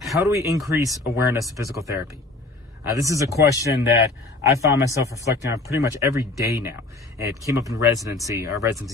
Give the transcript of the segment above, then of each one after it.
How do we increase awareness of physical therapy? This is a question that I found myself reflecting on pretty much every day now. And it came up in our residency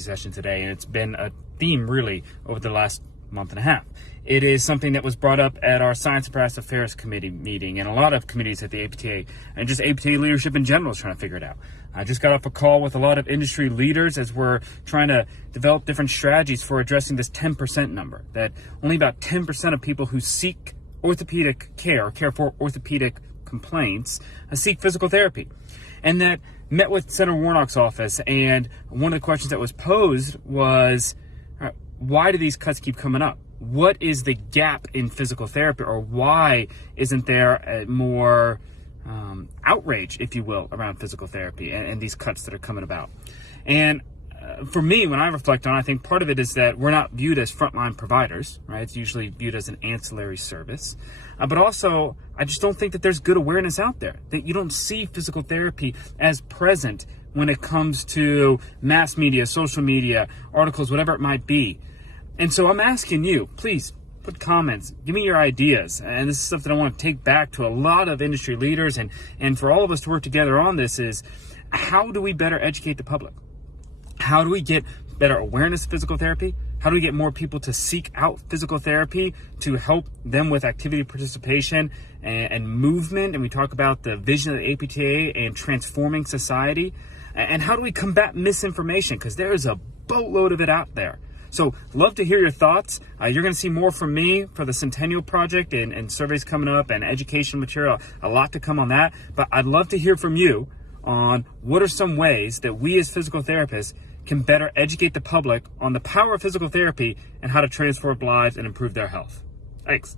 session today, and it's been a theme really over the last month and a half. It is something that was brought up at our Science and Practice Affairs Committee meeting and a lot of committees at the APTA, and just APTA leadership in general is trying to figure it out. I just got off a call with a lot of industry leaders as we're trying to develop different strategies for addressing this 10% number, that only about 10% of people who seek orthopedic care or care for orthopedic complaints seek physical therapy. And that met with Senator Warnock's office, and one of the questions that was posed was, why do these cuts keep coming up? What is the gap in physical therapy, or why isn't there more outrage, if you will, around physical therapy and these cuts that are coming about? And for me, when I reflect on it, I think part of it is that we're not viewed as frontline providers, right? It's usually viewed as an ancillary service. But also, I just don't think that there's good awareness out there, that you don't see physical therapy as present when it comes to mass media, social media, articles, whatever it might be. And so I'm asking you, please put comments, give me your ideas. And this is stuff that I want to take back to a lot of industry leaders and for all of us to work together on this is, how do we better educate the public? How do we get better awareness of physical therapy? How do we get more people to seek out physical therapy to help them with activity participation and movement? And we talk about the vision of the APTA and transforming society. And how do we combat misinformation? Because there is a boatload of it out there. So love to hear your thoughts. You're going to see more from me for the Centennial project and surveys coming up and education material, a lot to come on that. But I'd love to hear from you on what are some ways that we as physical therapists can better educate the public on the power of physical therapy and how to transform lives and improve their health. Thanks.